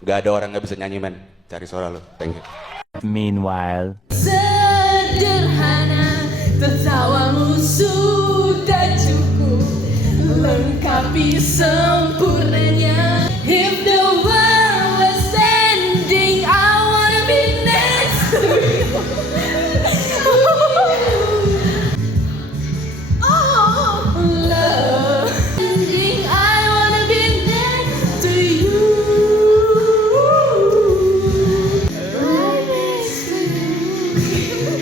Gak ada orang nggak bisa nyanyi men. Cari suara lo. Thank you. Meanwhile, sederhana, tertawamu sudah cukup lengkapi sempurnanya. If the world was ending, I wanna be next to you. Oh, love ending, I wanna be next to you. Right next to you.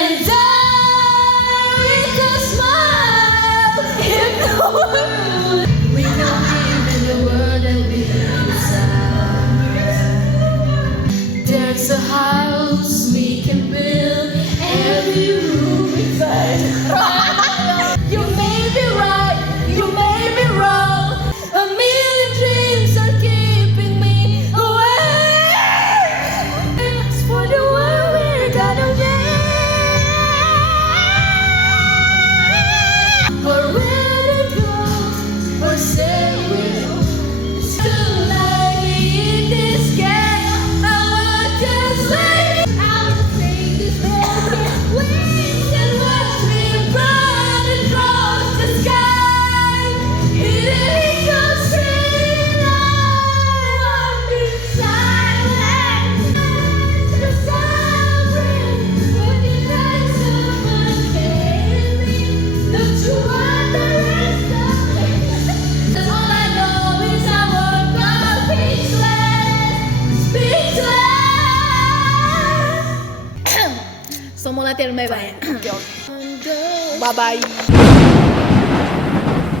And with a smile in the world, we can live in the world and be inside. There's a house we can build, every room inside. You may be right, you may be wrong. A million dreams are keeping me away. For the world we're gonna make. Or where to go, or stay with. Still like in this game, I want just like I'll take this broken wings and watch me run across the sky. It ain't gonna stay alive inside the sovereign, when you guys suffocate me. Don't you want the rest of me? That's all I know is I woke up speechless. So muna tayo, bye-bye. Bye-bye.